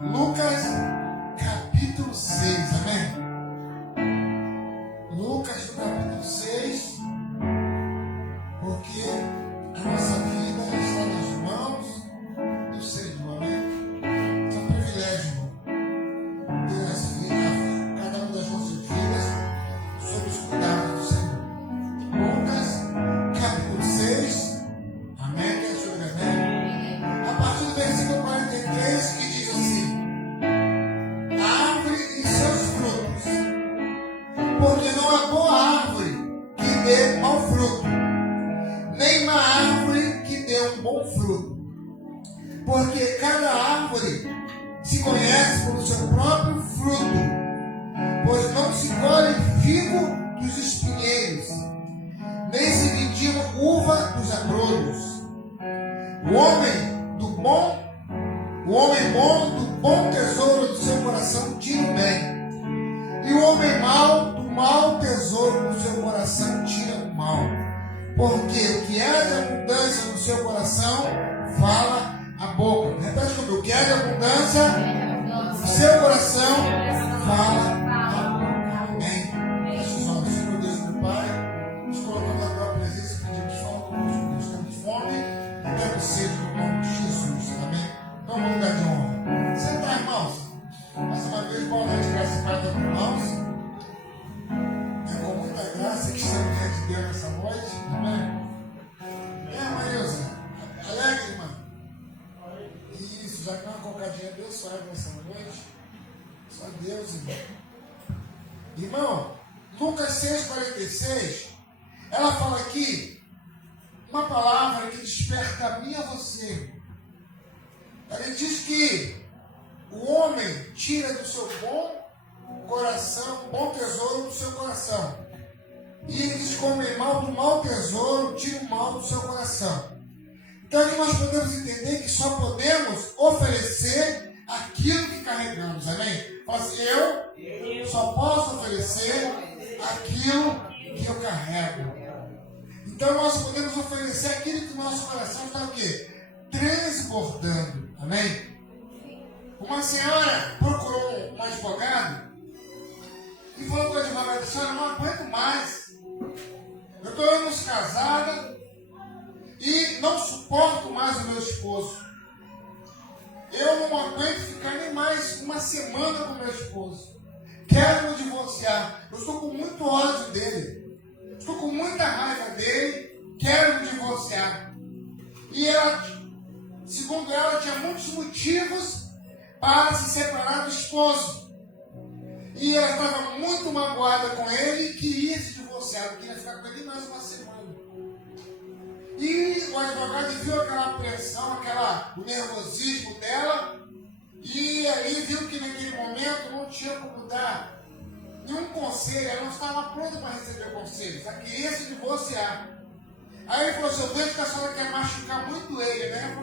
Lucas capítulo 6, amém? Lucas capítulo 6, porque a nossa vida está nas mãos do Senhor, amém? É um privilégio, irmão, ter cada uma das nossas vidas sob os cuidados do Senhor. Lucas capítulo 6, amém? Que é sobre amém? A partir do versículo 43, que diz assim: a árvore e seus frutos, porque não há boa árvore que dê mau fruto, nem má árvore que dê um bom fruto, porque cada árvore se conhece pelo seu próprio fruto, pois não se colhe figo dos espinheiros, nem se vitima uva dos abrolhos. O homem bom do bom tesouro do seu coração tira o bem, e o homem mau do mau tesouro do seu coração tira o mal. Porque o que é de abundância no seu coração, fala a boca. Repete comigo: o que é de abundância no seu coração, fala a boca. Amém. Feche os olhos. Senhor Deus, meu Pai, nos colocamos na tua presença, pedimos fala conosco. Nós temos fome e temos sede no nome de Jesus. Amém. Toma um lugar de honra. Sentar, irmãos. Mais uma vez, boa noite, graças a Pai dos irmãos. É com muita graça que estamos diante de Deus nessa noite. Amém. Irmã Ilza, alegre, irmã? Isso, já que é uma cocadinha abençoada nessa noite. Só Deus, irmão. Irmão, Lucas 6,46, ela fala aqui uma palavra que desperta a mim e a você. Ele diz que o homem tira do seu bom coração, bom tesouro do seu coração. E ele diz que o homem mau do mau tesouro tira o mal do seu coração. Então aqui nós podemos entender que só podemos oferecer aquilo que carregamos, amém? Fala assim: eu só posso oferecer aquilo que eu carrego. Então nós podemos oferecer aquilo que o nosso coração está o quê? Transbordando, amém? Uma senhora procurou um advogado e falou para o advogado: senhora, eu não aguento mais. Eu estou anos casada e não suporto mais o meu esposo. Eu não aguento ficar nem mais uma semana com meu esposo. Quero me divorciar. Eu estou com muito ódio dele. Estou com muita raiva dele. Quero me divorciar. E ela, segundo ela, tinha muitos motivos para se separar do esposo. E ela estava muito magoada com ele e queria se divorciar. Queria ficar com ele mais uma semana. E o advogado viu aquela pressão, o nervosismo dela, e aí viu que naquele momento não tinha como dar nenhum conselho, ela não estava pronta para receber conselhos, ela queria se divorciar. Aí ele falou assim: eu vejo que a senhora quer machucar muito ele, né?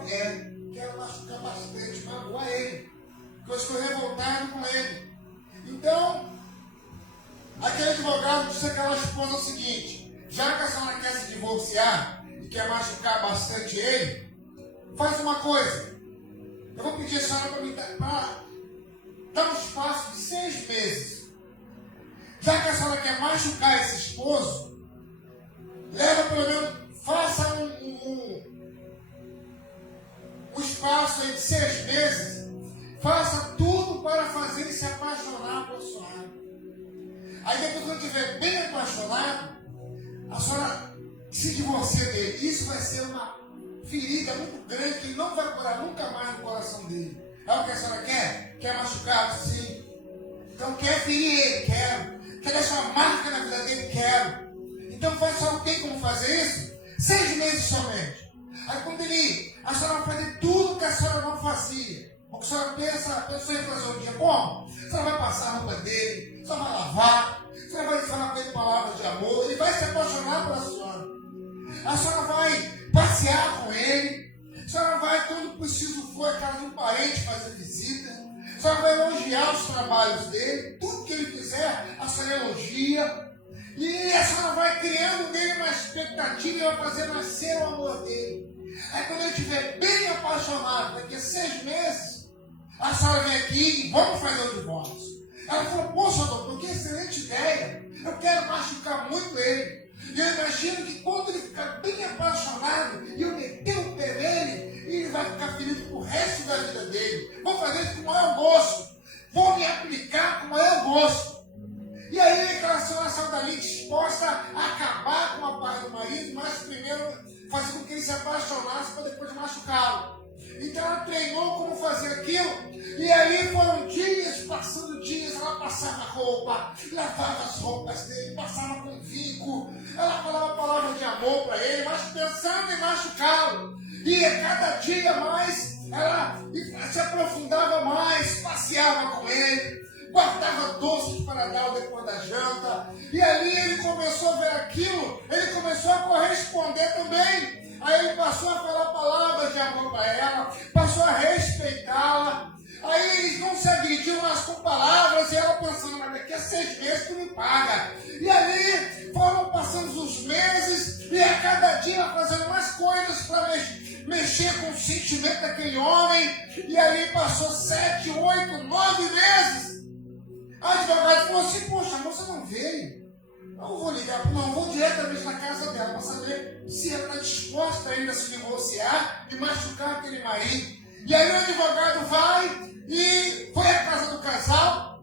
Quero machucar bastante, magoar ele, porque eu estou revoltado com ele. Então, aquele advogado disse àquela esposa o seguinte: já que a senhora quer se divorciar e quer machucar bastante ele, faz uma coisa. Eu vou pedir a senhora para me dar um espaço de 6 meses. Já que a senhora quer machucar esse esposo, leva pelo menos, faça um espaço aí de 6 meses. Faça tudo para fazer ele se apaixonar por senhora. Aí depois, quando estiver bem apaixonado, a senhora se divorcia dele. Isso vai ser uma ferida muito grande que ele não vai curar nunca mais no coração dele. É o que a senhora quer? Quer machucar? Sim. Então quer ferir ele? Quero. Quer deixar uma marca na vida dele? Quero. Então a senhora tem como fazer isso? 6 meses somente. Aí quando a senhora vai fazer tudo que a senhora não fazia. O que a senhora pensou em fazer um dia? Como? A senhora vai passar a roupa dele, a senhora vai lavar, a senhora vai falar com ele palavras de amor, ele vai se apaixonar pela senhora. A senhora vai passear com ele, a senhora vai, quando preciso for, a casa de um parente fazer visita, a senhora vai elogiar os trabalhos dele, tudo que ele fizer, a senhora elogia, e a senhora vai criando nele uma expectativa e vai fazer nascer o amor dele. Aí quando ele estiver bem apaixonado, daqui a 6 meses, A senhora vem aqui e vamos fazer o divórcio. Ela falou, poxa, doutor, que excelente ideia. Eu quero machucar muito ele. E eu imagino que quando ele ficar bem apaixonado e eu meter o pé nele, ele vai ficar ferido pro resto da vida dele. Vou fazer isso com o maior gosto. Vou me aplicar com o maior gosto. E aí aquela senhora saiu dali disposta a acabar com a paz do marido, mas primeiro fazer com que ele se apaixonasse para depois machucá-lo. Então ela treinou como fazer aquilo. E aí foram dias, passando dias, ela passava roupa, lavava as roupas dele, passava com vinco, ela falava palavras de amor para ele, mas pensando em machucá-lo. E a cada dia mais, ela se aprofundava mais, passeava com ele, guardava doces para dar depois da janta. E ali ele começou a ver aquilo, ele começou a corresponder também. Aí ele passou a falar palavras de amor para ela, passou a respeitá-la. Aí eles não se agrediam mais com palavras, e ela pensando, mas daqui a 6 meses tu me paga. E ali foram passando os meses, e a cada dia ela fazendo mais coisas para mexer com o sentimento daquele homem. E ali passou 7, 8, 9 meses. A advogada falou assim, poxa, a moça não veio. Não vou ligar, não, vou diretamente na casa dela para saber se ela está disposta ainda a se divorciar e machucar aquele marido. E aí o advogado vai e foi à casa do casal,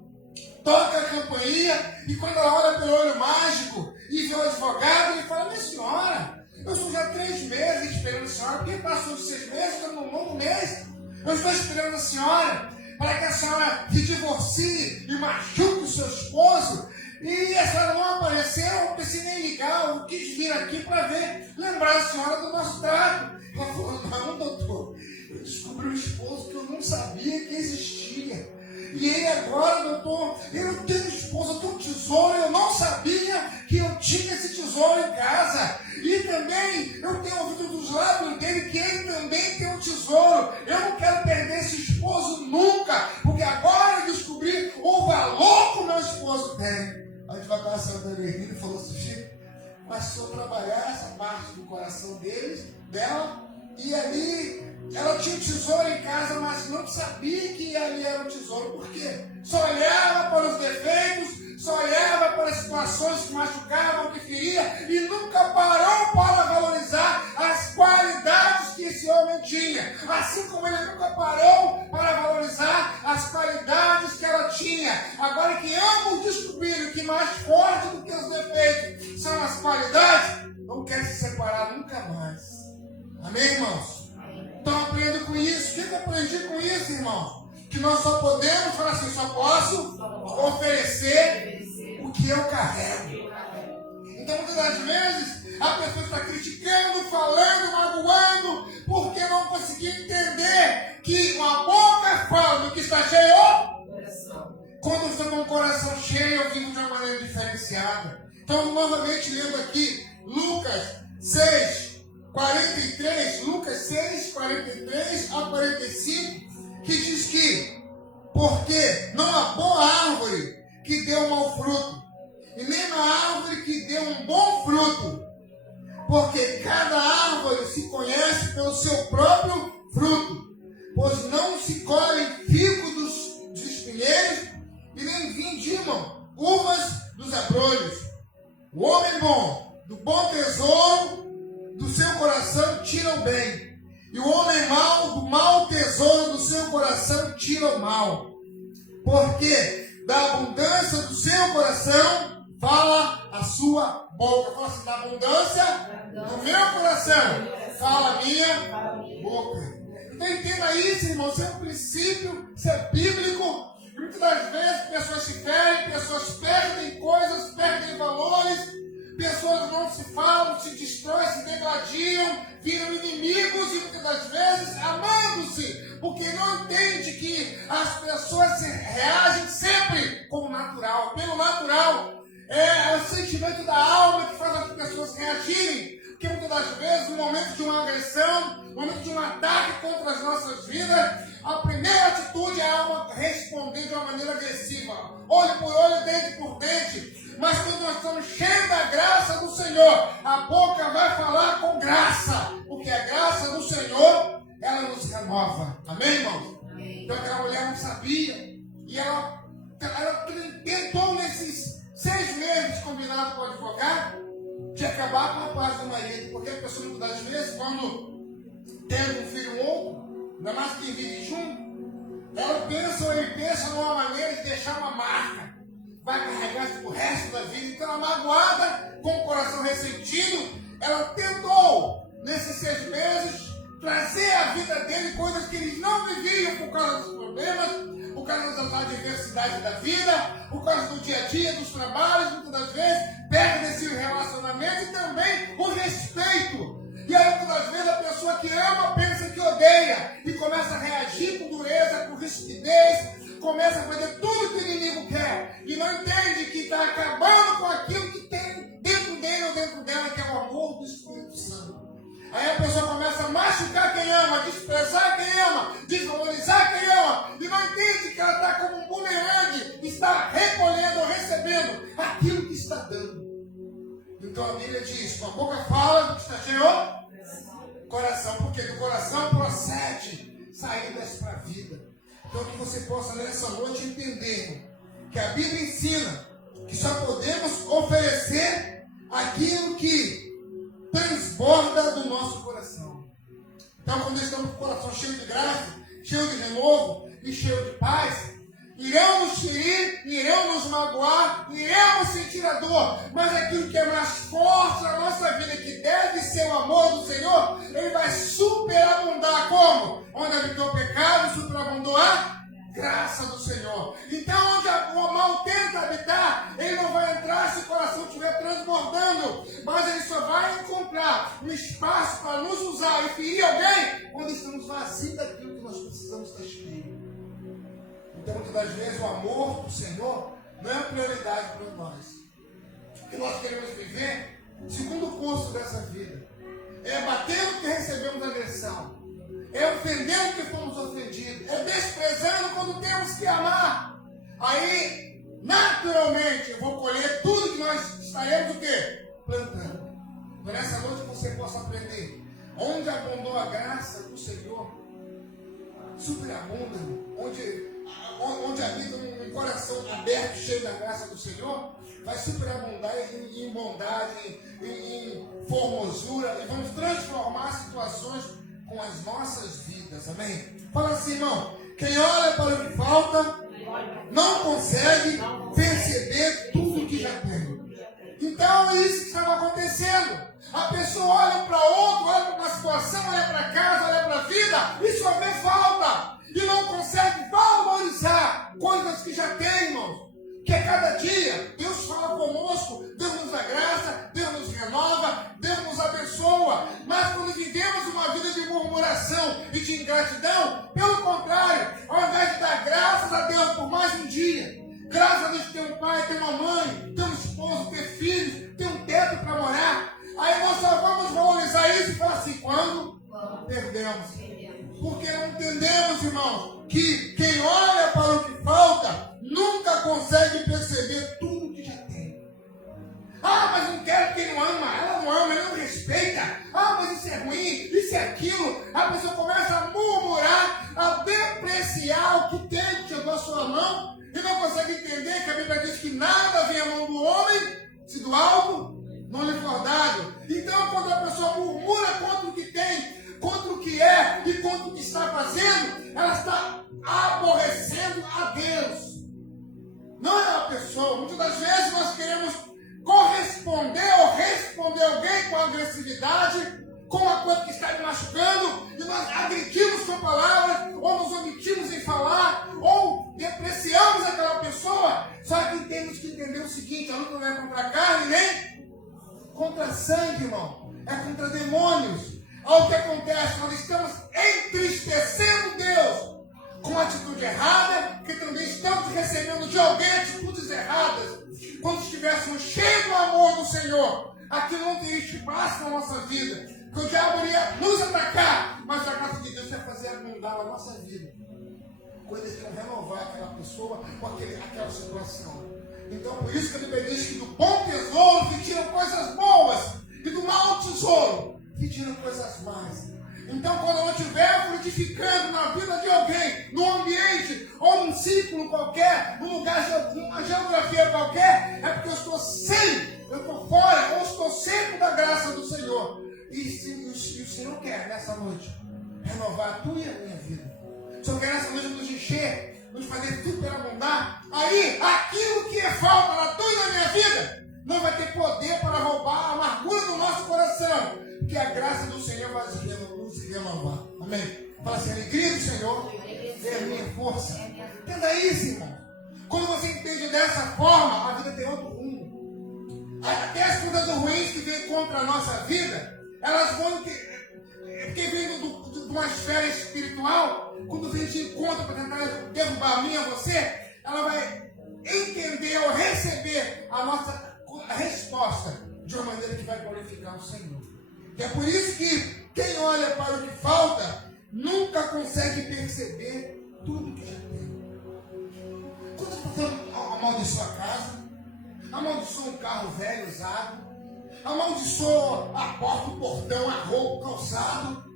toca a campainha, e quando ela olha pelo olho mágico e vê o advogado, ele fala, minha senhora, eu estou já 3 meses esperando a senhora, porque passou de 6 meses, estamos no 9º mês, eu estou esperando a senhora para que a senhora se divorcie e machuque o seu esposo. E a senhora não apareceu, eu não precisei nem ligar, eu quis vir aqui para ver, lembrar a senhora do nosso trato. Ela falou, não, doutor, eu descobri um esposo que eu não sabia que existia. E ele agora, doutor, eu tenho esposa, eu tenho um tesouro, eu não sabia que eu tinha esse tesouro em casa. E também eu tenho ouvido dos lábios dele que ele também tem um tesouro. Eu não quero perder esse esposo nunca, porque agora eu descobri o valor que o meu esposo tem. A advogada saiu dali e falou assim, Chico, passou a trabalhar essa parte do coração dela, e ali ela tinha um tesouro em casa, mas não sabia que ali era um tesouro. Por quê? Só olhava para os defeitos, só olhava para as situações que machucavam, que feria, e nunca parou para valorizar as qualidades que esse homem tinha. Assim como ele nunca parou para valorizar as qualidades que ela tinha. Agora que ambos descobriram que mais forte do que os defeitos são as qualidades, não quer se separar nunca mais. Amém, irmãos? Então aprendo com isso. O que eu aprendi com isso, irmão? Que nós só podemos falar assim, só posso oferecer o que eu carrego. Então muitas das vezes a pessoa está criticando, falando, magoando, porque não conseguiu entender que uma boca fala do que está cheio. Quando você tem um coração cheio, eu vivo de uma maneira diferenciada. Então novamente lendo aqui Lucas 6:43, Lucas 6, 43 a 45, que diz que, porque não há boa árvore que dê um mau fruto, e nem uma árvore que dê um bom fruto, porque cada árvore se conhece pelo seu próprio fruto, pois não se colhem figo dos espinheiros, e nem vindimam uvas dos abrolhos. O homem bom, do bom tesouro do seu coração tira o bem, e o homem mau, do mau tesouro do seu coração tira o mal, porque da abundância do seu coração fala a sua boca. Fala assim, da abundância do meu coração fala a minha boca. Então entenda isso, irmão, isso é um princípio, isso é bíblico. E muitas das vezes pessoas se ferem, pessoas perdem coisas, perdem valores, pessoas não se falam, se destroem, se degladiam, viram inimigos e muitas das vezes amando-se, porque não entende que as pessoas reagem sempre como natural. Pelo natural, é o sentimento da alma que faz as pessoas reagirem. Porque muitas das vezes, no momento de uma agressão, no momento de um ataque contra as nossas vidas, a primeira atitude é a alma responder de uma maneira agressiva. Olho por olho, dente por dente. Mas quando nós estamos cheios da graça do Senhor, a boca vai falar com graça. Porque a graça do Senhor, ela nos renova. Amém, irmãos? Amém. Então aquela mulher não sabia. E ela tentou nesses 6 meses combinado com o advogado de acabar com a paz do marido. Porque a pessoa muitas das vezes, quando tem um filho ou outro, ainda mais que vive junto, ela pensa ou ele pensa numa maneira de deixar uma marca. Vai carregar isso pro resto da vida. Então, ela magoada, com o coração ressentido, ela tentou, nesses 6 meses, trazer à vida dele coisas que eles não viviam por causa dos problemas, por causa das adversidades da vida, por causa do dia a dia, dos trabalhos, muitas das vezes, perde esse relacionamento e também o respeito. E aí, muitas das vezes, a pessoa que ama pensa que odeia e começa a reagir com dureza, com rispidez, começa a fazer tudo que o inimigo quer e não entende que está acabando com aquilo que tem dentro dele ou dentro dela, que é o amor do Espírito Santo. Aí a pessoa começa a machucar quem ama, desprezar quem ama, desvalorizar quem ama, e não entende que ela está como um bumerangue, está recolhendo ou recebendo aquilo que está dando. Então a Bíblia diz, com a boca fala do que está cheio do coração, porque do coração procede saídas para a vida. Então que você possa nessa noite entender que a Bíblia ensina que só podemos oferecer aquilo que transborda do nosso coração. Então quando estamos com o coração cheio de graça, cheio de renovo e cheio de paz, irão nos ferir, irão nos magoar, iremos sentir a dor, mas aquilo que é mais forte na nossa vida, que deve ser o amor do Senhor, ele vai superabundar. Como? Onde habitou o pecado, superabundou a graça do Senhor. Então, onde o mal tenta habitar, ele não vai entrar se o coração estiver transbordando, mas ele só vai encontrar um espaço para nos usar e ferir alguém quando estamos vazios daquilo que nós precisamos estar cheios. Então, muitas das vezes, o amor do Senhor não é a prioridade para nós. O que nós queremos viver, segundo o curso dessa vida, é batendo que recebemos agressão, é ofendendo que fomos ofendidos, é desprezando quando temos que amar. Aí, naturalmente, eu vou colher tudo que nós estaremos o quê? Plantando. Então, nessa noite você possa aprender onde abundou a graça do Senhor, superabunda, onde habita um coração aberto, cheio da graça do Senhor, vai superabundar em bondade, em formosura, e vamos transformar situações com as nossas vidas, amém? Fala assim, irmão, quem olha para o que falta, não consegue perceber tudo que já tem. Então é isso que estava acontecendo. A pessoa olha para outro, olha para uma situação, olha para casa, olha para a vida, e só vê falta. E não consegue valorizar coisas que já tem, irmãos. Que a cada dia Deus fala conosco, Deus nos dá graça, Deus nos renova, Deus nos abençoa. Mas quando vivemos uma vida de murmuração e de ingratidão, pelo contrário, ao invés de dar graças a Deus por mais um dia, graças a Deus ter um pai, ter uma mãe, ter um esposo, ter filhos, ter um teto para morar, aí nós só vamos valorizar isso e falar assim, quando perdemos. Porque não entendemos, irmãos, que quem olha para o que falta nunca consegue perceber tudo que já tem. Ah, mas não quero porque ele não ama, ela não ama, ele não respeita. Ah, mas isso é ruim, isso é aquilo. A pessoa começa a murmurar, a depreciar o que tem que chegou à sua mão e não consegue entender que a Bíblia diz que nada vem à mão do homem, se do alto não lhe for dado. Então, quando a pessoa murmura contra o que tem, contra o que é e contra o que está fazendo, ela está aborrecendo a Deus. Não é a pessoa. Muitas das vezes nós queremos corresponder ou responder alguém com agressividade, com a coisa que está me machucando, e nós agredimos com palavras, ou nos omitimos em falar, ou depreciamos aquela pessoa. Só que temos que entender o seguinte, a luta não é contra a carne, nem contra sangue, irmão. É contra demônios. Olha o que acontece, nós estamos entristecendo Deus com a atitude errada, que também estamos recebendo de alguém atitudes erradas. Quando estivéssemos cheios do amor do Senhor, aquilo não teria espaço na nossa vida, que o diabo iria nos atacar, mas a graça de Deus vai fazer abundar a nossa vida. Coisas que vão renovar aquela pessoa ou aquela situação. Então, por isso que a Bíblia diz que do bom tesouro se tiram coisas boas, e do mau tesouro se tiram coisas más. Então, quando eu não estiver frutificando na vida de alguém, num ambiente ou num círculo qualquer, num lugar, numa geografia qualquer, é porque eu estou fora, ou estou seco da graça do Senhor. E o Senhor quer, nessa noite, renovar a tua e a minha vida. O Senhor quer, nessa noite, nos encher, nos fazer superabundar. Aí, aquilo que é falta na tua e na minha vida, não vai ter poder para roubar a amargura do nosso coração. Porque a graça do Senhor vai nos renovar. Amém? Fala assim, a alegria do Senhor é a minha força. Entenda isso, irmão. Quando você entende dessa forma, a vida tem outro rumo. Até as coisas ruins que vêm contra a nossa vida, elas vão porque vem de uma esfera espiritual, quando vem de encontro para tentar derrubar a minha e você, ela vai entender ou receber a nossa resposta de uma maneira que vai glorificar o Senhor. E é por isso que quem olha para o que falta nunca consegue perceber tudo que já tem. Quando você amaldiçoa a casa, amaldiçoa um carro velho usado, amaldiçoa a porta, o portão, a roupa, o calçado.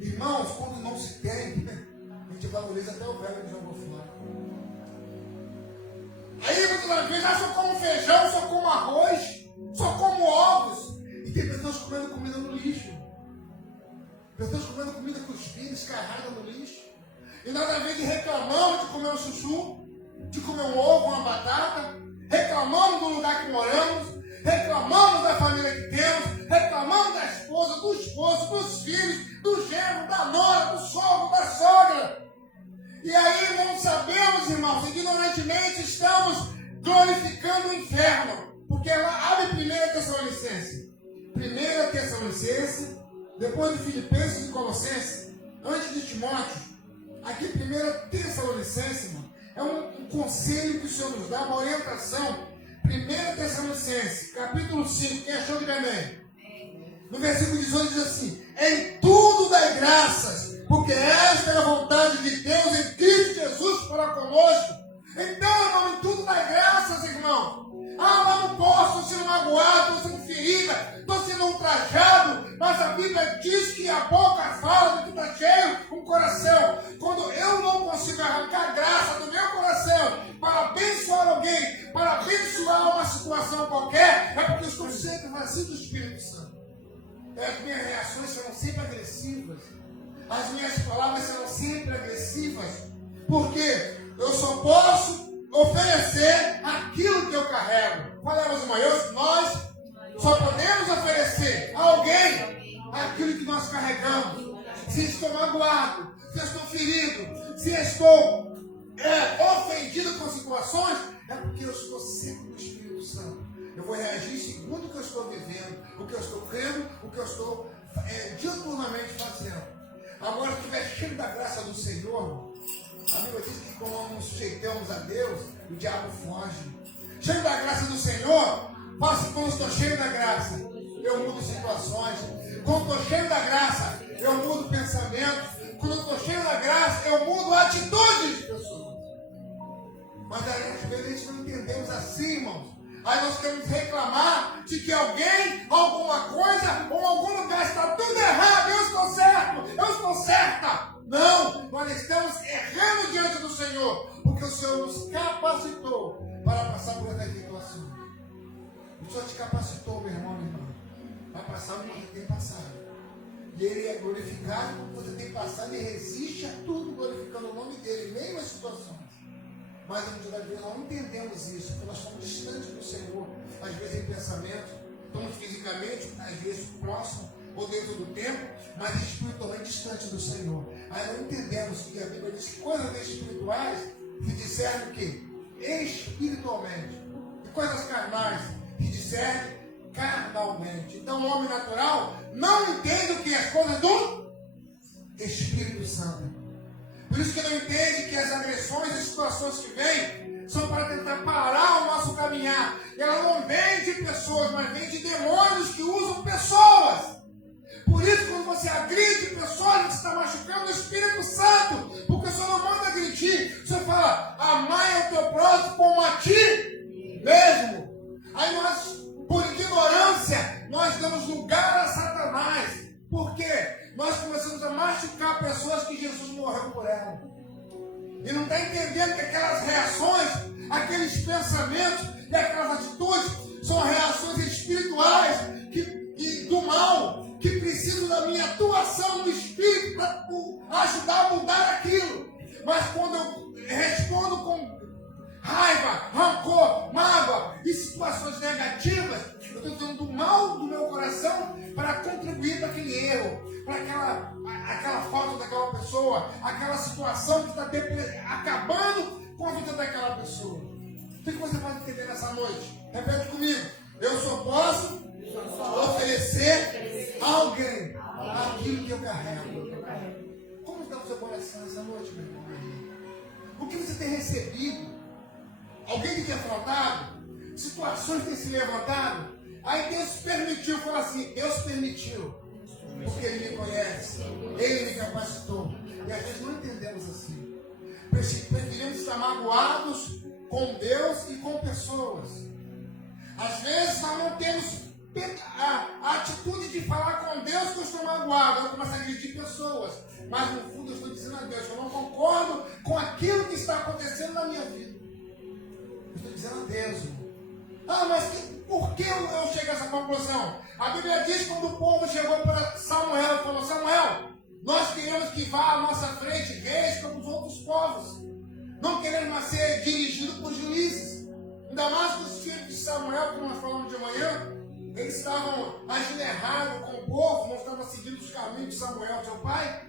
Irmãos, quando não se tem, a gente valoriza até o velho que jogou fora. Aí você vai ver, já só como feijão, só como arroz, só como ovos. E tem pessoas comendo comida no lixo. Pessoas comendo comida cuspida, escarrada no lixo. E nós, às vezes, reclamamos de comer um chuchu, de comer um ovo, uma batata, reclamamos do lugar que moramos, reclamamos da família que temos, reclamamos da esposa, do esposo, dos filhos, do genro, da nora, do sogro, da sogra. E aí não sabemos, irmãos, ignorantemente estamos glorificando o inferno. Porque ela abre 1 Tessalonicenses. 1 Tessalonicenses, depois de Filipenses e Colossenses, antes de Timóteo. Aqui 1 Tessalonicenses, irmão, é um conselho que o Senhor nos dá, uma orientação. 1 Tessalonicenses, capítulo 5, quem achou que amém? No versículo 18 diz assim: em tudo dai graças, porque esta é a vontade de Deus em Cristo Jesus para conosco. Então, irmão, em tudo dai graças, irmão. Ah, mas não posso, estou sendo magoado, estou sendo ferida, estou sendo ultrajado. Mas a Bíblia diz que a boca fala do que está cheio, o coração. Quando eu não consigo arrancar graça do meu coração para abençoar alguém, para abençoar uma situação qualquer, é porque eu estou sempre vazio do Espírito Santo. As minhas reações serão sempre agressivas. As minhas palavras serão sempre agressivas. Porque eu só posso oferecer aquilo que eu carrego. Falamos, irmãos, nós só podemos oferecer a alguém aquilo que nós carregamos. Se estou magoado, se estou ferido, se estou ofendido com situações, é porque eu estou seco do Espírito Santo. Eu vou reagir segundo o que eu estou vivendo, o que eu estou crendo, o que eu estou diuturnamente fazendo. Agora, se estiver cheio da graça do Senhor, a Bíblia diz que quando nos sujeitamos a Deus, o diabo foge. Cheio da graça do Senhor, faça quando estou cheio da graça, eu mudo situações. Quando estou cheio da graça, eu mudo pensamentos. Quando estou cheio da graça, eu mudo atitudes de pessoas. Mas às vezes a gente não entendemos assim, irmãos. Aí nós queremos reclamar de que alguém, alguma coisa ou algum lugar está tudo errado. Eu estou certo, eu estou certa. Não, nós estamos errando diante do Senhor, porque o Senhor nos capacitou para passar por essa situação. O Senhor te capacitou, meu irmão, minha irmã, para passar o que você tem passado. E Ele é glorificado porque você tem passado e resiste a tudo, glorificando o nome dEle, mesmo as situações. Mas muitas vezes nós não entendemos isso, porque nós estamos distantes do Senhor, às vezes em pensamento, estamos fisicamente, às vezes próximos, ou dentro do tempo, mas espiritualmente distante do Senhor. Aí não entendemos que a Bíblia diz que coisas espirituais se discernem o quê? Espiritualmente. E coisas carnais que discernem carnalmente. Então o homem natural não entende o que é as coisas do Espírito Santo. Por isso que não entende que as agressões e situações que vêm são para tentar parar o nosso caminhar. E ela não vem de pessoas, mas vem de demônios que usam pessoas. Por isso, quando você agride pessoas, você está machucando o Espírito Santo. Porque o Senhor não manda agredir. O Senhor fala, amai o teu próximo como a ti mesmo. Aí nós, por ignorância, nós damos lugar a Satanás. Por quê? Nós começamos a céu. E não está entendendo que aquelas reações, aqueles pensamentos e aquelas atitudes são reações espirituais do mal, que precisam da minha atuação no espírito para ajudar a mudar aquilo. Mas quando eu respondo com raiva, rancor, mágoa e situações negativas, eu estou usando do mal do meu coração para contribuir para aquele erro, para aquela falta daquela pessoa, aquela situação que está acabando com a vida daquela pessoa. O que você pode entender nessa noite? Repete comigo. Eu só posso oferecer a alguém aquilo que eu carrego. Como está o seu coração essa noite, meu irmão? O que você tem recebido? Alguém tem te afrontado? Situações têm se levantado? Aí Deus permitiu, fala assim, Deus permitiu. Porque Ele me conhece, Ele me capacitou. E às vezes não entendemos assim. Preferimos estar magoados com Deus e com pessoas. Às vezes nós não temos a atitude de falar com Deus que eu estou magoado. Eu começo a agredir pessoas. Mas no fundo eu estou dizendo a Deus que eu não concordo com aquilo que está acontecendo na minha vida. Eu estou dizendo a Deus, irmão. Mas por que eu chego a essa conclusão? A Bíblia diz que quando o povo chegou para Samuel e falou, Samuel, nós queremos que vá à nossa frente reis como os outros povos. Não queremos mais ser dirigidos por juízes. Ainda mais que os filhos de Samuel, como nós falamos de manhã, eles estavam agindo errado com o povo, não estavam seguindo os caminhos de Samuel, seu pai.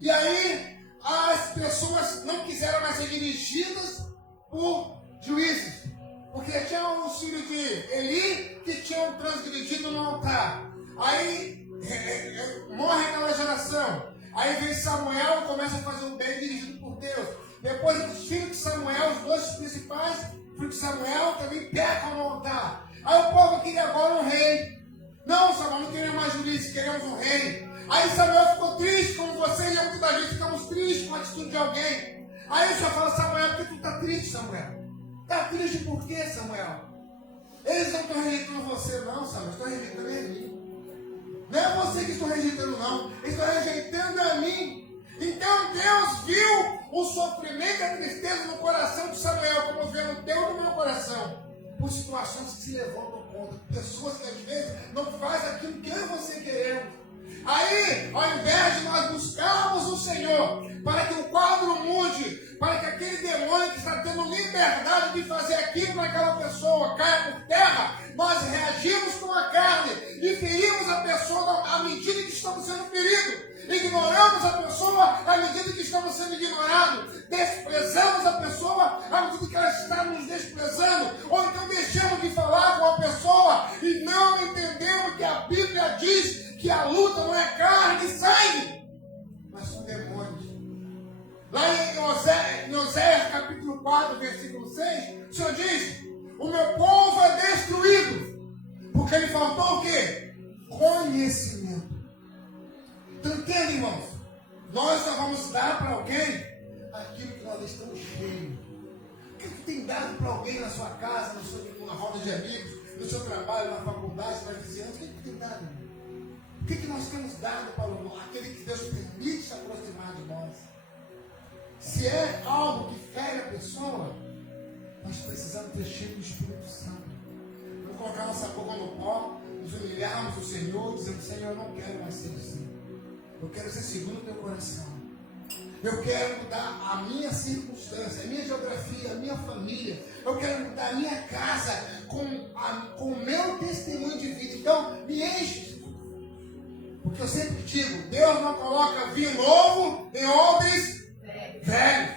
E aí, as pessoas não quiseram mais ser dirigidas por juízes. Porque tinha os filhos de Eli que tinham transgredido no altar. Aí morre aquela geração. Aí vem Samuel e começa a fazer o bem dirigido por Deus. Depois os filhos de Samuel, os dois principais filhos de Samuel, também pecam no altar. Aí o povo queria agora um rei. Não, Samuel, não queremos mais juízes, queremos um rei. Aí Samuel ficou triste, como você e eu, muita gente ficamos tristes com a atitude de alguém. Aí o Senhor fala, Samuel, por que tu está triste, Samuel? Está triste por quê, Samuel? Eles não estão rejeitando você, não, Samuel. Estão rejeitando a mim. Não é você que estão rejeitando, não. Eles estão rejeitando a mim. Então Deus viu o sofrimento e a tristeza no coração de Samuel, como vê no teu e no meu coração, por situações que se levantam contra. Pessoas que às vezes não fazem aquilo que eu e você queremos. Aí, ao invés de nós buscarmos o Senhor, para que o quadro mude, para que aquele demônio que está tendo liberdade de fazer aquilo naquela pessoa caia por terra, nós reagimos com a carne e ferimos a pessoa à medida que estamos sendo feridos. Ignoramos a pessoa à medida que estamos sendo ignorados. Desprezamos a pessoa à medida que ela está nos desprezando. Ou então deixamos de falar com a pessoa e não entendemos que a Bíblia diz que a luta não é carne e sangue, mas são demônios. Lá em Oséias capítulo 4, versículo 6, o Senhor diz, o meu povo é destruído, porque lhe faltou o quê? Conhecimento. Então entenda, irmãos, nós só vamos dar para alguém aquilo que nós estamos cheios. O que você tem dado para alguém na sua casa, na roda de amigos, no seu trabalho, na faculdade, na vizinhança? O que você tem dado, irmão? O que nós temos dado para aquele que Deus permite se aproximar de nós? Se é algo que fere a pessoa, nós precisamos ter cheio do Espírito Santo. Não colocar nossa boca no pó, nos humilharmos o Senhor, dizendo, Senhor, eu não quero mais ser assim. Eu quero ser segundo o teu coração. Eu quero mudar a minha circunstância, a minha geografia, a minha família. Eu quero mudar a minha casa com o meu testemunho de vida. Então, me enche. Porque eu sempre digo, Deus não coloca vinho novo em odres velhos.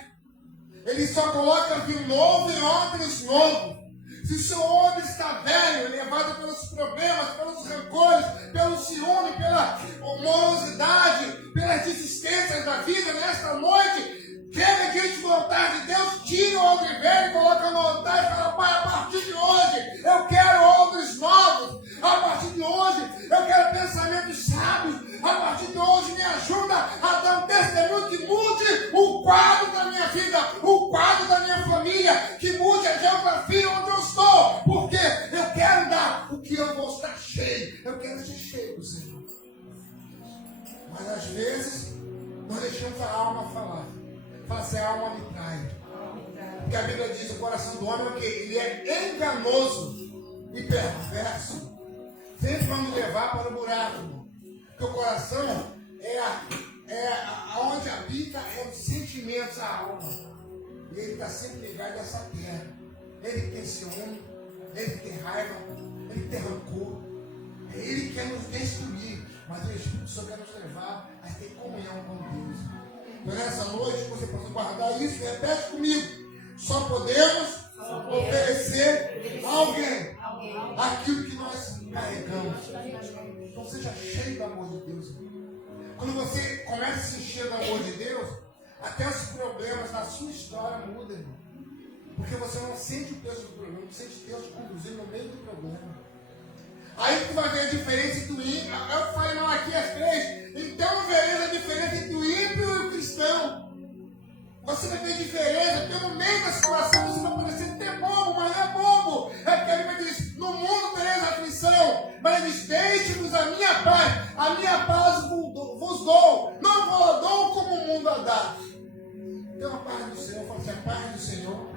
Ele só coloca vinho novo em odres novos. Se o seu odre está velho, levado pelos problemas, pelos rancores, pelo ciúme, pela morosidade, pelas desistências da vida, nesta noite, chega diante do altar de Deus, tira o odre velho e coloca no altar e fala, Pai, a partir de hoje, eu quero odres novos. A partir de hoje, eu quero pensamentos sábios. A partir de hoje, me ajuda a dar um testemunho que mude o quadro da minha vida, o quadro da minha família, que mude a geografia onde eu estou. Porque eu quero dar o que eu vou estar cheio. Eu quero ser cheio do Senhor. Mas às vezes, nós deixamos a alma falar. assim, a alma me trai. Porque a Bíblia diz, o coração do homem é o quê? Ele é enganoso e perverso. Sempre vai nos levar para o buraco. Porque o coração onde habita é os sentimentos, a alma. E ele está sempre ligado a essa terra. Ele tem ciúme, ele tem raiva, ele tem rancor. Ele quer nos destruir, mas o Espírito Santo quer nos levar a ter comunhão com Deus. Então nessa noite você pode guardar isso, repete comigo. Só podemos oferecer a alguém aquilo que nós carregamos. Então seja cheio do amor de Deus. Quando você começa a se encher do amor de Deus, até os problemas na sua história mudam, irmão. Porque você não sente o peso do problema, não sente Deus te conduzindo no meio do problema. Aí tu vai ver a diferença entre o ímpio. Eu falei não aqui às 3. Então veremos a diferença entre o ímpio e o cristão. Você vai ver a diferença, porque no meio da situação você vai parecer ter bobo, mas não é bobo. É porque a Bíblia diz, no mundo tereis aflição, mas diz, deixe-vos a minha paz vos dou, não vos dou como o mundo a dá. Então a paz do Senhor, fala assim, a paz do Senhor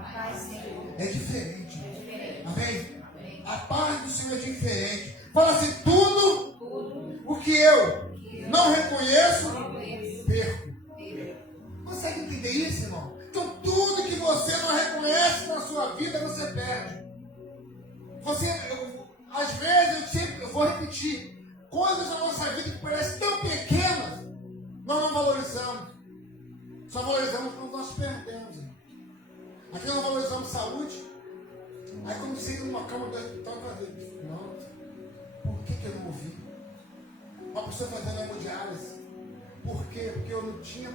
é diferente. Amém? A paz do Senhor é diferente. Fala assim, tudo o que eu não reconheço, perco. Consegue entender isso, irmão? Então tudo que você não reconhece na sua vida, você perde. Às vezes, eu vou repetir, coisas na nossa vida que parecem tão pequenas, nós não valorizamos. Só valorizamos quando nós perdemos. Irmão. Aqui nós valorizamos saúde. Aí quando você entra numa cama do hospital, para ver, não, por que eu não ouvi? Uma pessoa fazendo hemodiálise. Por quê? Porque eu não tinha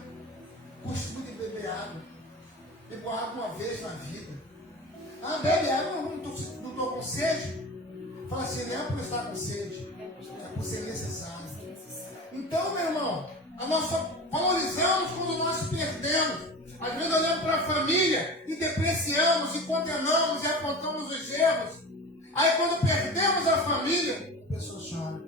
costume de beber água. Bebo água uma vez na vida. Ah, bebe água, não estou com sede. Fala assim, não é por estar com sede, é por ser necessário. Então, meu irmão, nós só valorizamos quando nós perdemos. Às vezes olhamos para a família e depreciamos, e condenamos, e apontamos os erros. Aí quando perdemos a família, a pessoa chora.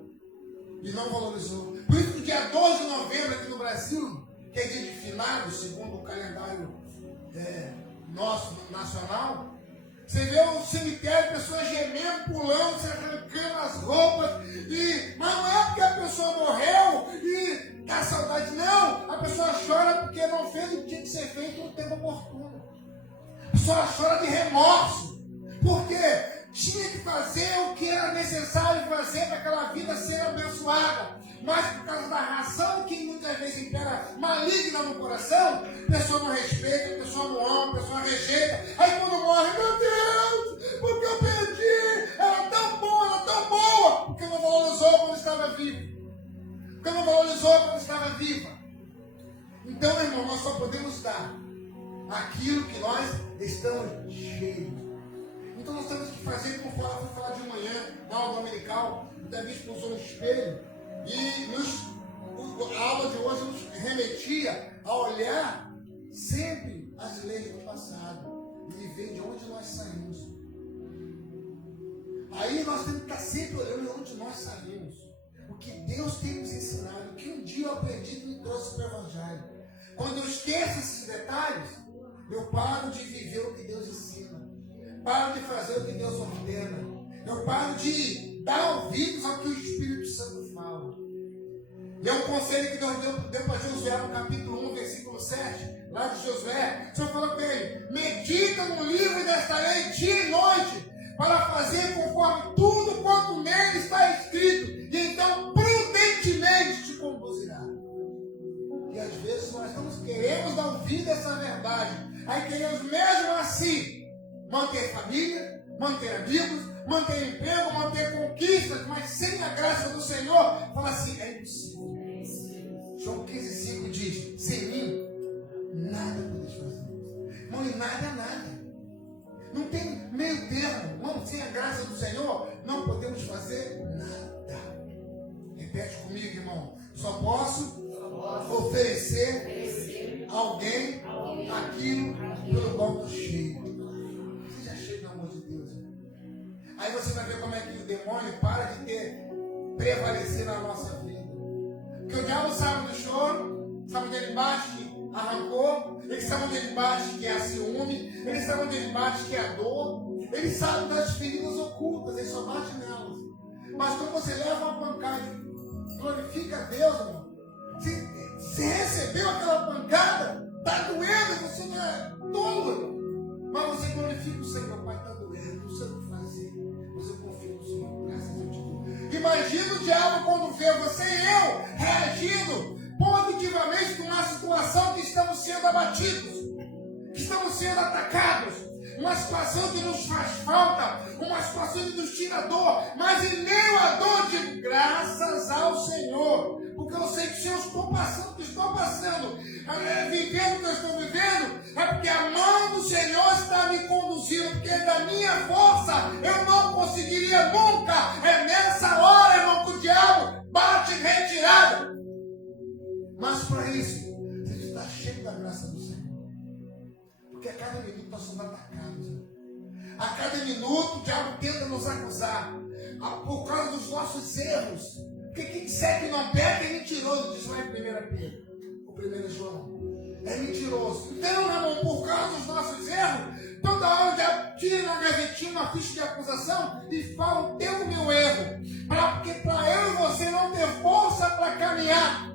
E não valorizou. Por isso que dia 12 de novembro aqui no Brasil, que é dia de finados, segundo o calendário nosso, nacional, você vê o cemitério, pessoas gemendo, pulando, se arrancando as roupas, mas não é porque a pessoa morreu e dá saudade, não. A pessoa chora porque não fez o que tinha que ser feito no tempo oportuno. A pessoa chora de remorso, porque tinha que fazer o que era necessário fazer para aquela vida ser abençoada. Mas por causa da razão que muitas vezes impera maligna no coração, a pessoa não respeita, a pessoa não ama, a pessoa rejeita. Aí quando morre, meu Deus, porque eu perdi? Era tão boa, porque não valorizou quando estava vivo. Porque não valorizou quando estava viva. Então, meu irmão, nós só podemos dar aquilo que nós estamos cheios. Então nós temos que fazer, como eu fui falar de manhã, na aula dominical, o Davi usou um espelho. E a aula de hoje nos remetia a olhar sempre as leis do passado e ver de onde nós saímos. Aí nós temos que estar sempre olhando de onde nós saímos. O que Deus tem nos ensinado, o que um dia eu aprendi e me trouxe para o Evangelho. Quando eu esqueço esses detalhes, eu paro de viver o que Deus ensina. Paro de fazer o que Deus ordena. Eu paro de dar ouvidos ao que o Espírito Santo fala. E é um conselho que Deus deu para Josué no capítulo 1, versículo 7, lá de Josué. O Senhor falou para ele, medita no livro desta lei dia e noite, para fazer conforme tudo quanto nele está escrito, e então prudentemente te conduzirá. E às vezes nós não queremos dar ouvido a essa verdade, aí queremos mesmo assim manter família, manter amigos, manter emprego, manter conquistas, mas sem a graça do Senhor, fala assim, é impossível. João 15,5 diz, sem mim, nada podeis fazer. Irmão, e nada é nada. Não tem meio termo. Irmão, sem a graça do Senhor, não podemos fazer nada. Repete comigo, irmão. Só posso oferecer a alguém aquilo pelo qual estou cheio. Seja cheio do amor de Deus. Aí você vai ver como é que o demônio para de prevalecer na nossa vida. Porque o diabo sabe do choro, sabe dele embaixo que arrancor, ele sabe onde ele bate que é a ciúme, ele sabe onde ele bate que é a dor, ele sabe das feridas ocultas, ele só bate nelas. Mas quando você leva uma pancada e glorifica a Deus, irmão, se recebeu aquela pancada, está doendo, você não é tolo, irmão. Mas você glorifica o Senhor, Pai, está doendo, não sei o que fazer, mas eu confio no Senhor, graças a Deus. Imagina o diabo quando vê você e eu reagindo positivamente com uma situação que estamos sendo abatidos, que estamos sendo atacados, uma situação que nos faz falta, uma situação que nos tira dor, mas em meio à dor de graças ao Senhor, porque eu sei que se eu estou passando o que estou passando, vivendo o que eu estou vivendo, é porque a mão do Senhor está me conduzindo, porque da minha força eu não conseguiria nunca. É nessa hora, irmão, que o diabo bate em retirada. Mas para isso, você está cheio da graça do Senhor. Porque a cada minuto nós somos atacados. A cada minuto o diabo tenta nos acusar. Por causa dos nossos erros. Porque quem segue não peca é mentiroso, diz lá em 1 Pedro. O 1 João. É mentiroso. Então, meu irmão, por causa dos nossos erros, toda hora o diabo tira na gavetinha uma ficha de acusação e fala o teu e o meu erro. Porque para eu e você não ter força para caminhar.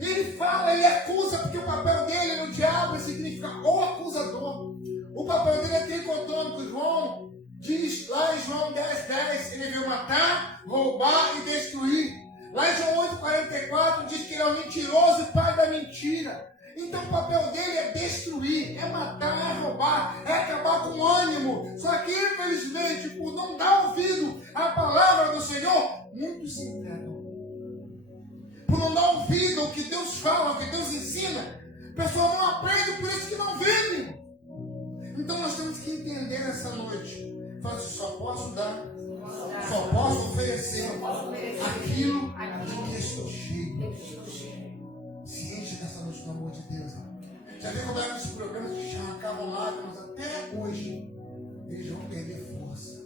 Ele fala, ele acusa, porque o papel dele no diabo significa o acusador. O papel dele é tricotômico. João diz lá em João 10:10, ele veio matar, roubar e destruir. Lá em João 8:44 diz que ele é um mentiroso e pai da mentira. Então o papel dele é destruir, é matar, é roubar, é acabar com o ânimo. Só que infelizmente, por não dar ouvido à palavra do Senhor, muitos se entregam. Por não dar ouvido ao que Deus fala, ao que Deus ensina, a pessoa não aprende, por isso que não vive. Então nós temos que entender nessa noite. Fala assim, só posso dar, só posso oferecer aquilo de que estou cheio. Se enche dessa noite, pelo amor de Deus. Já viu como eram os programas que já arrancavam lágrimas até hoje? Eles vão perder força.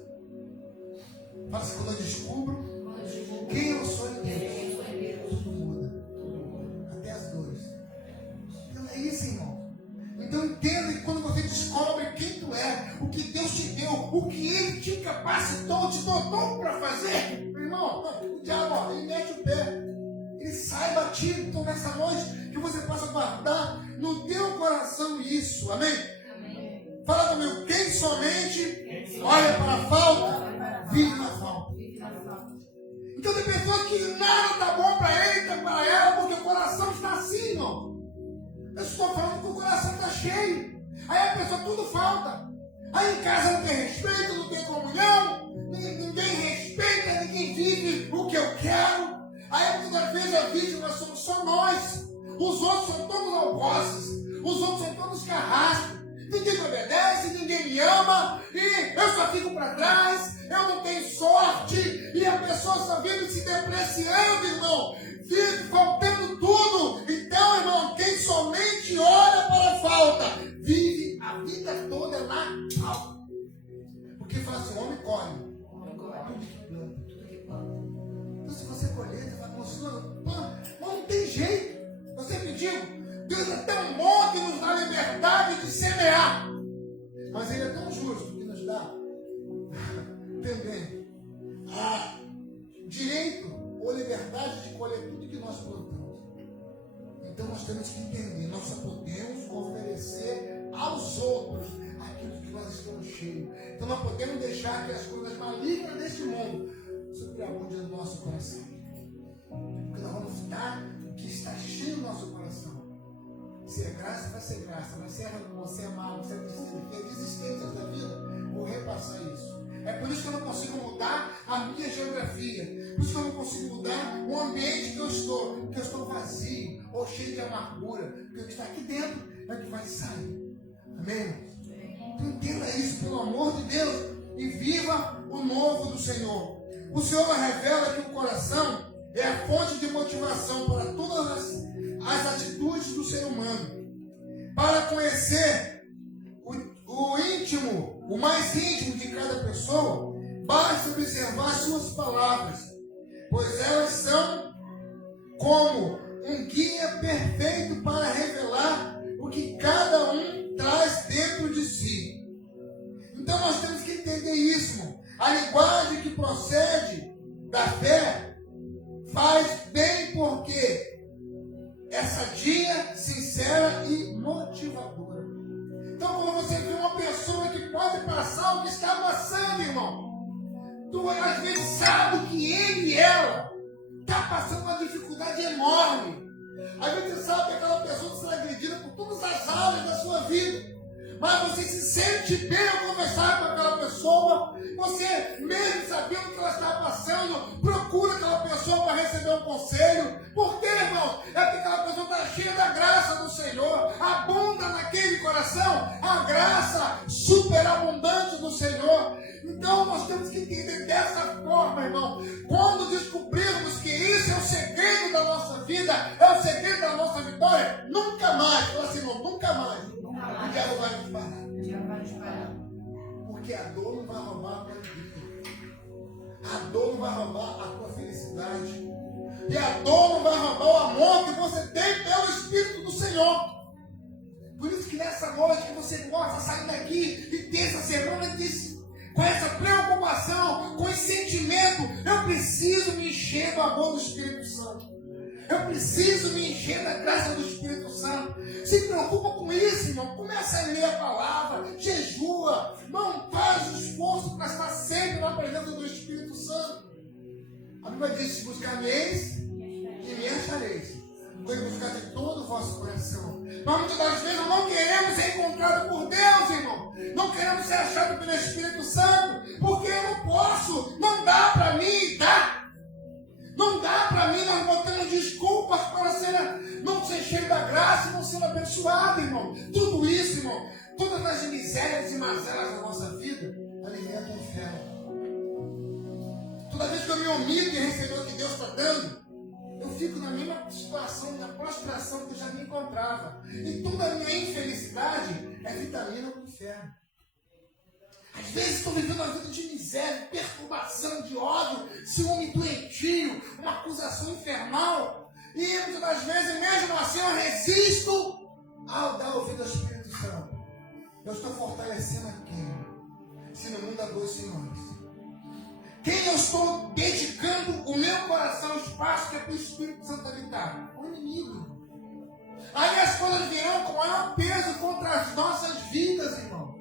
Fala assim, quando eu descubro quem eu sou em Deus, tudo muda. Até as dores. Então é isso, irmão. Então entenda que quando você descobre quem tu é, o que Deus te deu, o que Ele te capacitou, te dotou para fazer, meu irmão, o diabo, ele mete o pé, ele sai batido. Então nessa noite, que você possa guardar no teu coração isso, amém? Amém. Fala comigo, quem somente olha para a falta, vive na falta. Então tem pessoas que nada está bom para ele, está para ela, porque o coração está assim, irmão. Eu estou falando que o coração está cheio. Aí a pessoa tudo falta. Aí em casa não tem respeito, não tem comunhão, ninguém respeita, ninguém vive o que eu quero. Aí muitas vezes a vítima somos só nós. Os outros são todos algozes, os outros são todos carrascos. Ninguém me obedece, ninguém me ama, e eu só fico para trás, eu não tenho sorte, e a pessoa só vive se depreciando, irmão. Vive faltando tudo. Então, irmão, quem somente olha para a falta, vive a vida toda na falta. Porque fala assim, o homem colhe tudo que planta. Então, se você colher, você vai construindo, mas não tem jeito. Eu sempre digo, Deus é tão bom que nos dá liberdade de semear. Mas Ele é tão justo que nos dá também direito ou liberdade de colher tudo que nós plantamos. Então nós temos que entender, nós só podemos oferecer aos outros aquilo que nós estamos cheios. Então não podemos deixar que as coisas malignas deste mundo sobreabundem no nosso coração. Porque nós vamos dar o que está cheio no nosso coração. Se é graça, vai ser graça. Vai ser amor, você é mal, você é desistência da vida. Vou repassar isso. É por isso que eu não consigo mudar a minha geografia. Por isso que eu não consigo mudar o ambiente que eu estou. Porque eu estou vazio ou cheio de amargura. Porque o que está aqui dentro é o que vai sair. Amém? Então entenda isso, pelo amor de Deus. E viva o novo do Senhor. O Senhor revela que o coração é a fonte de motivação para todas as atitudes do ser humano. Para conhecer o íntimo, o mais íntimo de cada pessoa, basta observar suas palavras, pois elas são como um guia perfeito para revelar o que cada um traz dentro de si. Então nós temos que entender isso, irmão. A linguagem que procede da fé faz bem porque é sadia, sincera e motivadora. Então quando você vê uma pessoa que pode passar o que está passando, irmão, tu às vezes sabe que ele e ela está passando uma dificuldade enorme. Às vezes você sabe que aquela pessoa está sendo agredida por todas as áreas da sua vida. Mas você se sente bem ao conversar com aquela pessoa. Você, mesmo sabendo o que ela está passando, procura aquela pessoa para receber um conselho. Por quê, irmão? É porque aquela pessoa está cheia da graça do Senhor. Abunda naquele coração a graça superabundante do Senhor. Então nós temos que entender dessa forma, irmão. Quando descobrirmos que isso é o segredo da nossa vida, é o segredo da nossa vitória, nunca mais, fala assim, irmão, nunca mais. O diabo vai nos parar. Porque a dor não vai roubar a tua vida. A dor não vai roubar a tua felicidade. E a dor não vai roubar o amor que você tem pelo Espírito do Senhor. Por isso que nessa noite que você possa sair daqui e ter essa semana com essa preocupação, com esse sentimento, eu preciso me encher do amor do Espírito Santo. Eu preciso me encher da graça do Espírito Santo. Se preocupa com isso, irmão. Começa a ler a palavra, jejua. Não faz o esforço para estar sempre na presença do Espírito Santo. A Bíblia diz: buscar-me-eis e me achareis. Vou buscar de todo o vosso coração. Mas muitas das vezes não queremos ser encontrados por Deus, irmão. Não queremos ser achados pelo Espírito Santo. Porque eu não posso. Não dá para mim, tá? Não dá para mim, nós botamos desculpas para não ser cheio da graça e não ser abençoado, irmão. Tudo isso, irmão, todas as misérias e mazelas da nossa vida alimentam o inferno. Toda vez que eu me omito em receber o que Deus está dando, eu fico na mesma situação, na prostração que eu já me encontrava. E toda a minha infelicidade é vitamina do inferno. Às vezes estou vivendo uma vida de miséria, perturbação, de ódio, ciúme doentio, uma acusação infernal. E muitas das vezes, mesmo assim, eu resisto ao dar ouvido ao Espírito Santo. Eu estou fortalecendo a quem? Se no mundo há dois senhores. Quem eu estou dedicando o meu coração, o espaço que é para o Espírito Santo habitar? O inimigo. Aí as coisas virão com maior peso contra as nossas vidas, irmão.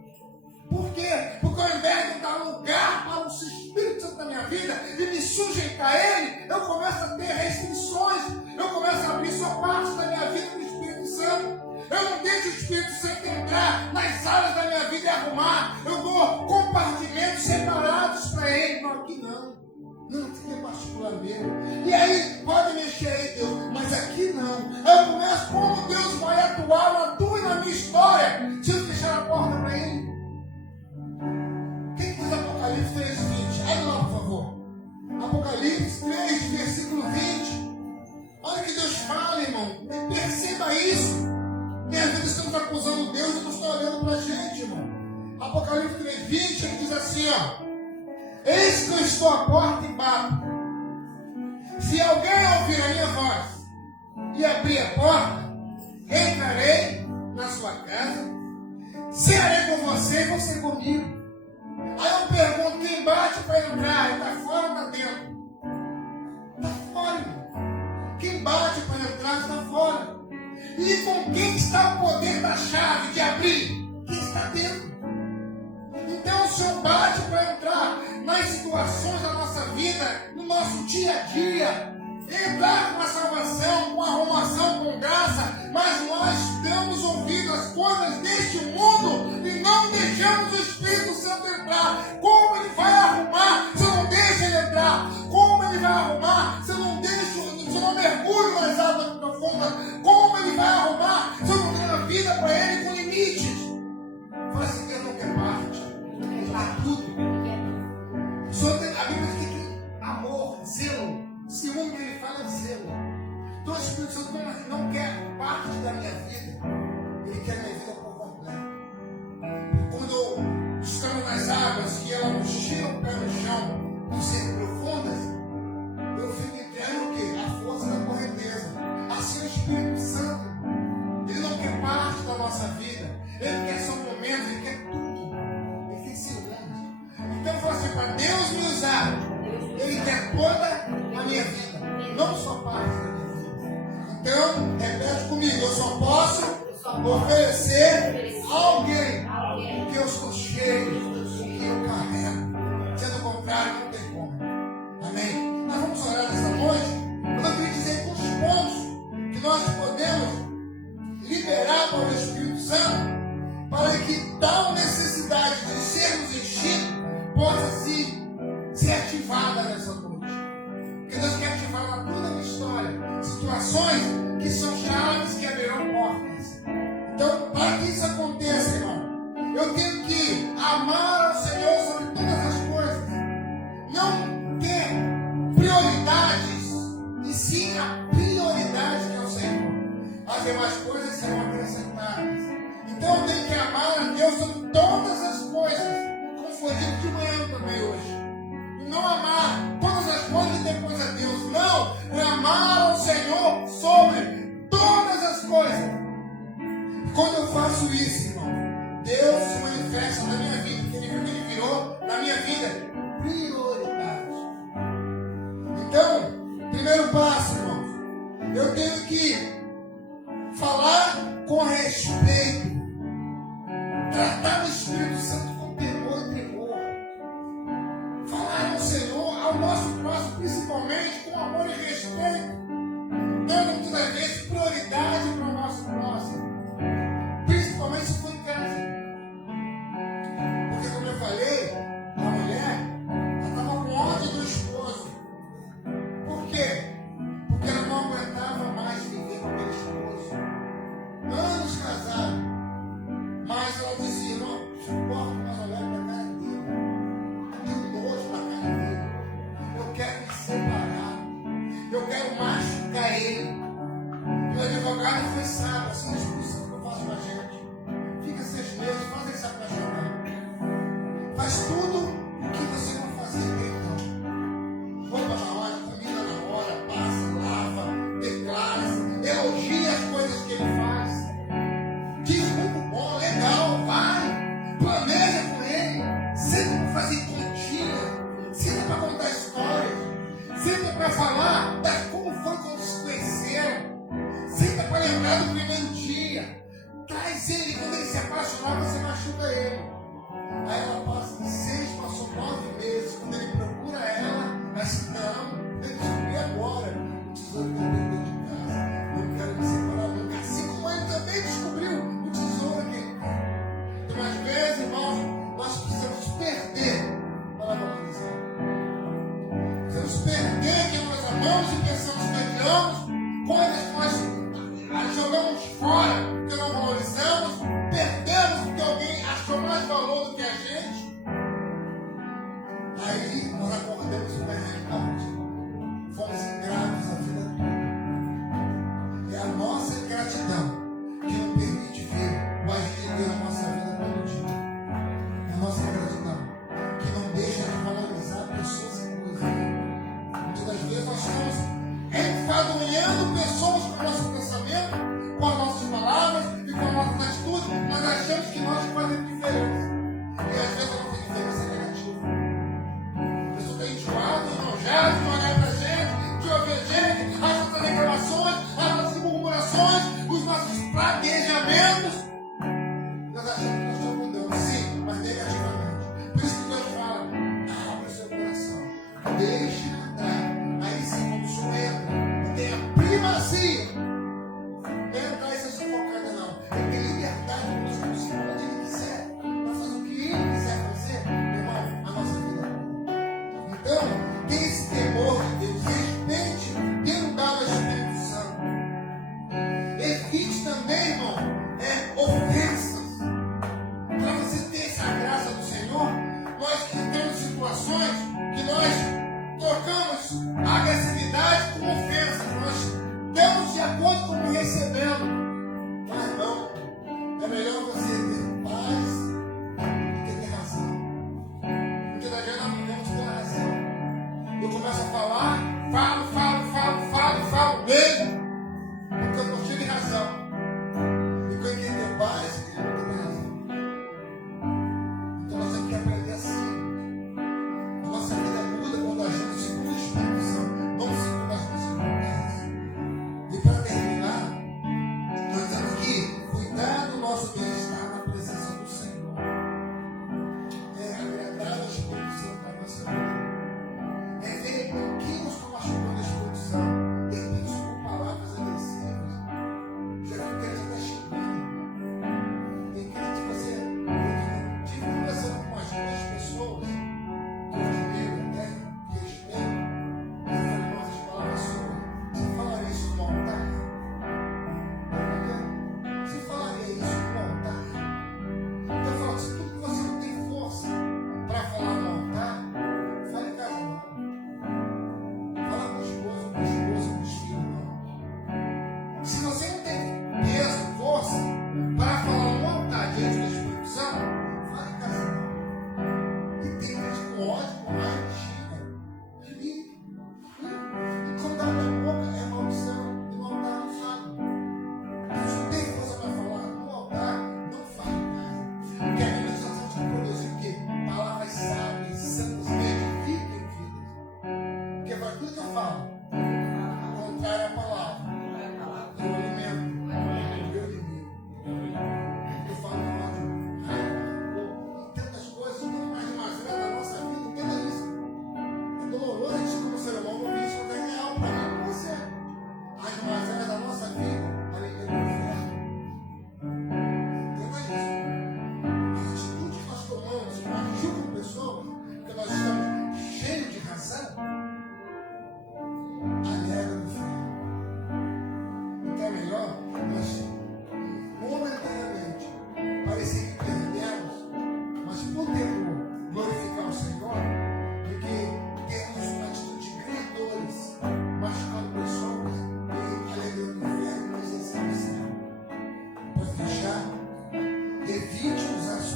Por quê? Porque ao invés de dar lugar para o Espírito Santo na minha vida e me sujeitar a Ele, eu começo a ter restrições, eu começo a abrir só parte da minha vida para o Espírito Santo. Eu não deixo o Espírito Santo entrar nas áreas da minha vida e arrumar. Eu dou compartimentos separados para Ele. Não, aqui não. Não, aqui é particular mesmo. E aí, pode mexer aí, Deus, mas aqui não. Aí eu começo como Deus vai atuar na tua e na minha história se eu fechar a porta para Ele. Quem diz Apocalipse 3:20? Abre lá, por favor. Apocalipse 3, versículo 20. Olha o que Deus fala, irmão. Perceba isso. E às vezes estamos acusando Deus e não está olhando para a gente, irmão. Apocalipse 3:20, ele diz assim, ó. Eis que eu estou à porta e bato. Se alguém ouvir a minha voz e abrir a porta, entrarei na sua casa, cearei com você e você comigo. Aí eu pergunto, quem bate para entrar? Está fora ou está dentro? Está fora, irmão. Quem bate para entrar está fora. E com quem está o poder da chave de abrir? Quem está dentro. Então o Senhor bate para entrar nas situações da nossa vida, no nosso dia a dia. Entrar com a salvação, com a arrumação, com graça, mas nós damos ouvido às coisas deste mundo e não deixamos o Espírito Santo entrar. Como ele vai arrumar se eu não deixo ele entrar? Como ele vai arrumar se eu não deixo, se eu não mergulho nas águas profundas? Como ele vai arrumar se eu não dou a vida para ele com limites? Fala assim, Deus não quer parte, ele quer tudo. A Bíblia diz que amor, zelo, ciúme, ele fala zelo. Então o Espírito Santo não quer parte da minha vida, ele quer minha vida por completo. Quando estamos nas águas e ela oferecer alguém, porque eu sou cheio do que eu carrego. Sendo contrário, não tem como. Amém? Nós vamos orar nessa noite. Eu queria dizer alguns pontos que nós podemos liberar para o Espírito Santo para que tal necessidade de sermos enchidos possa ser ativada nessa noite. Porque Deus quer ativar na toda a minha história situações que são chaves que abrirão portas. Então, para que isso aconteça, irmão, eu tenho que amar ao Senhor sobre todas as coisas. Não ter prioridades, e sim a prioridade que é o Senhor. As demais coisas serão acrescentadas. Então eu tenho que amar a Deus sobre todas as coisas, como foi dito de manhã também hoje. E não amar todas as coisas e depois a Deus. Não, é amar ao Senhor sobre todas as coisas. E quando eu faço isso, irmão, Deus se manifesta na minha vida, porque Ele virou na minha vida prioridade. Então, primeiro passo, irmãos, eu tenho que falar com respeito, tratar o Espírito Santo com temor e tremor, falar ao Senhor, ao nosso próximo, principalmente com amor e respeito, dando muitas das vezes prioridade para o nosso próximo, principalmente se for em casa. Porque, como eu falei, a mulher estava com ódio do esposo. Por quê? Porque ela não aguentava mais viver com aquele esposo. Anos casados. Mas ela dizia, não suporto mais olhar para a cara dele. Tenho nojo da cara dele. Eu quero me separar. Eu quero machucar ele. E o advogado foi sábio, assim, a discussão que eu faço com a gente. Fica 6 meses, faz ele se apaixonar. Faz tudo o que você não fazia dele, não. Roupa na hora, comida na hora, passa, lava, declara, elogia as coisas que ele faz. Diz muito bom, legal, vai.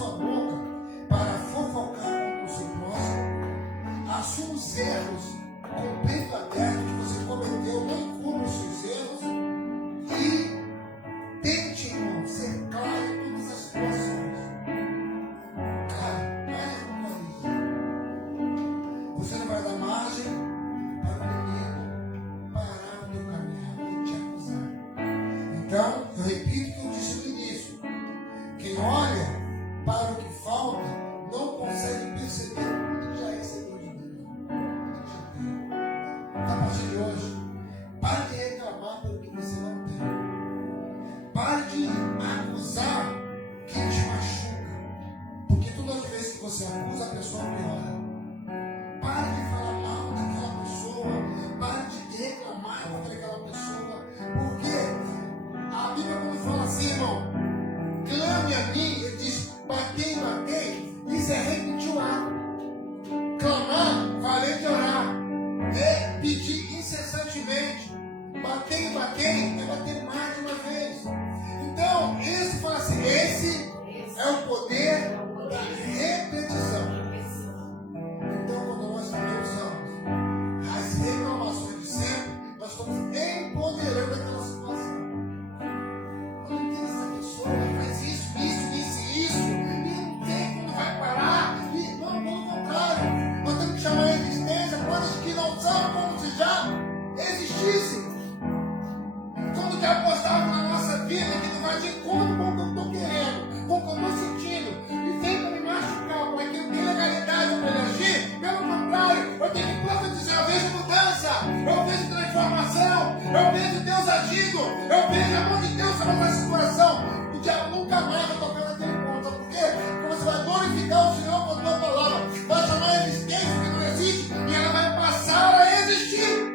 sua boca para fofocar com o seu próximo. Assuma os erros com o peito aberto que você cometeu, não encubra os seus erros. E tente, irmão, ser claro em todas as situações. Você não vai dar margem para o inimigo parar no teu caminho e te acusar. Então, eu repito o que eu disse no início. Quem olha para o que falta não consegue perceber tudo que já recebeu de Deus. Tudo que já tem. A partir de hoje, pare de reclamar pelo que você não tem. Pare de acusar quem te machuca. Porque todas as vezes que você acusa, a pessoa piora. Pare de falar mal daquela pessoa. Pare de reclamar contra aquela pessoa. Porque a Bíblia quando fala assim, irmão, clame a mim, ele diz, batei, isso é repetir o ato. Clamar, valer de orar. É pedir incessantemente. Batei, é bater mais de uma vez. Então, esse fala assim, esse é o poder da repetição. Então, quando nós também usamos as reclamações de sempre, nós estamos empoderando aquela situação. Eu não tenho essa pessoa, ela faz isso, e não tem quando vai parar. E não, pelo contrário, nós temos que chamar a existência coisas que não são como se já existissem. Quando o diabo postava na nossa vida que não vai de encontro com o que eu estou querendo, com o que eu estou sentindo, e vem para me machucar, para que eu tenha legalidade para agir, pelo contrário, eu tenho que profetizar, eu vejo mudança, eu vejo transformação, eu vejo Deus agindo, eu vejo a mão de Deus sobre essa situação. O diabo nunca mais vai tocar naquele ponto, sabe por quê? Porque você vai glorificar o Senhor com a tua palavra, vai chamar a existência que não existe, e ela vai passar a existir.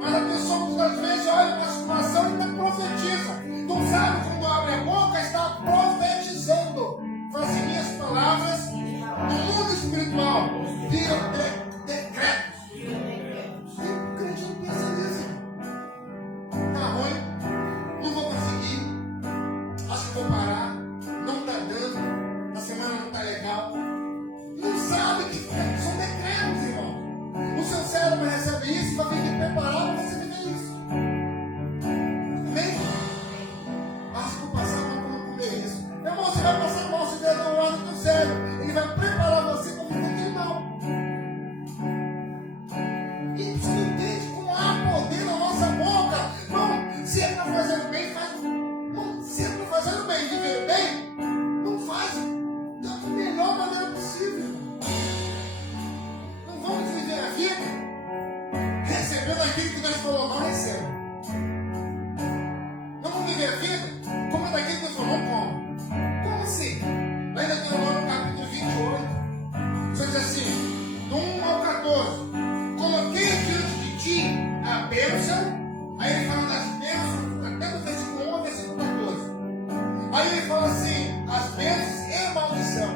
Mas a pessoa muitas vezes olha para a situação e ainda profetiza. Não sabe quando abre a boca, está profetizando. Faz assim, minhas palavras no mundo espiritual viram decretos. E o crente não pensa nisso. Está ruim, não vou conseguir, acho que vou parar, não está dando, a semana não está legal. Não sabe que são decretos, irmão. O seu cérebro recebe isso e vai ter que preparar para você viver isso. Amém? Acho que vou passar mal quando eu comer isso. Meu irmão, você vai passar mal se der um lado do cérebro. Ele vai preparar você para viver aquele mal. E você entende como há poder na nossa boca. Não, se é para fazer o bem, faz. Não, se é para fazer o bem, viver bem, não faz da melhor maneira possível. Não vamos viver a vida recebendo aquilo que Deus falou, não receba. Não vamos viver a vida comendo aquilo que Deus falou, não come. Como assim? Ainda tem lá no capítulo 28. Você diz assim, do 1 ao 14. Coloquei diante de ti a bênção. Aí ele fala das bênçãos, até no versículo 1 ao versículo 14. Aí ele fala assim, as bênçãos e a maldição.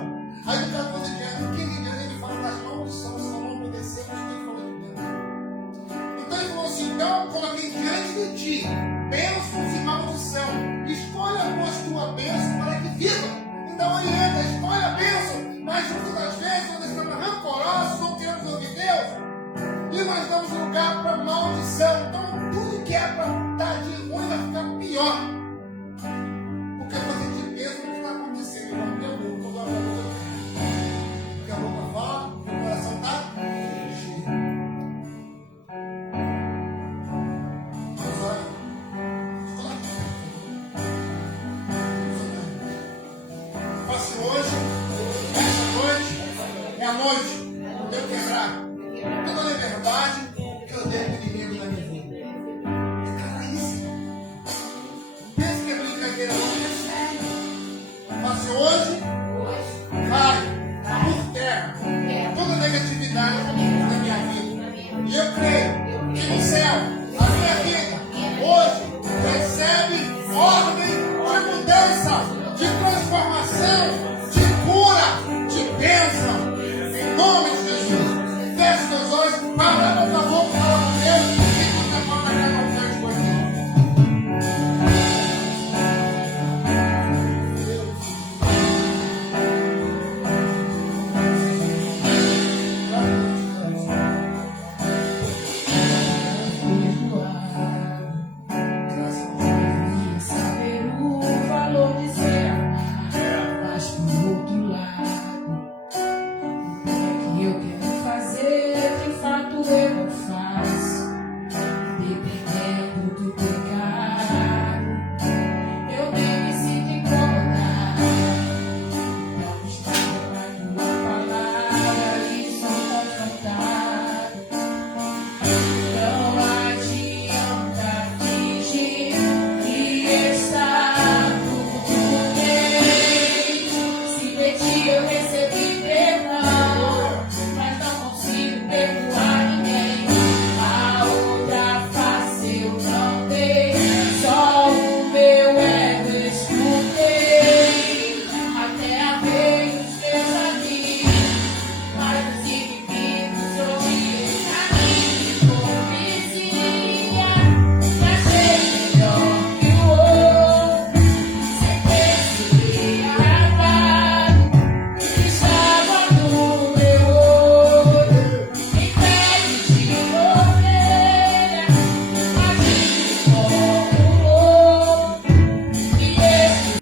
Aí no 14 diante, ele fala das maldições, se não obedecemos o que ele falou de Deus. Então ele falou assim, então coloquei diante de ti bênçãos e maldição. Escolha, pois, tua bênção para que viva. Então ele entra, escolhe a bênção, mas muitas das vezes nós estamos rancorosos, não queremos ouvir Deus, e nós damos lugar para maldição. Então tudo que é para estar de ruim vai ficar pior. Porque você te pensa no que está acontecendo, irmão. Porque a boca fala, o coração está cheio. Mas olha, faça hoje, essa noite, é a noite, eu quebrar toda a liberdade que eu dei para o inimigo da minha vida. É caríssimo. Não pense que é brincadeira, não, é sério. Faça hoje, cai por terra toda negatividade da minha vida. E eu creio que no céu, a minha vida, hoje, recebe ordem de mudança, de transformação.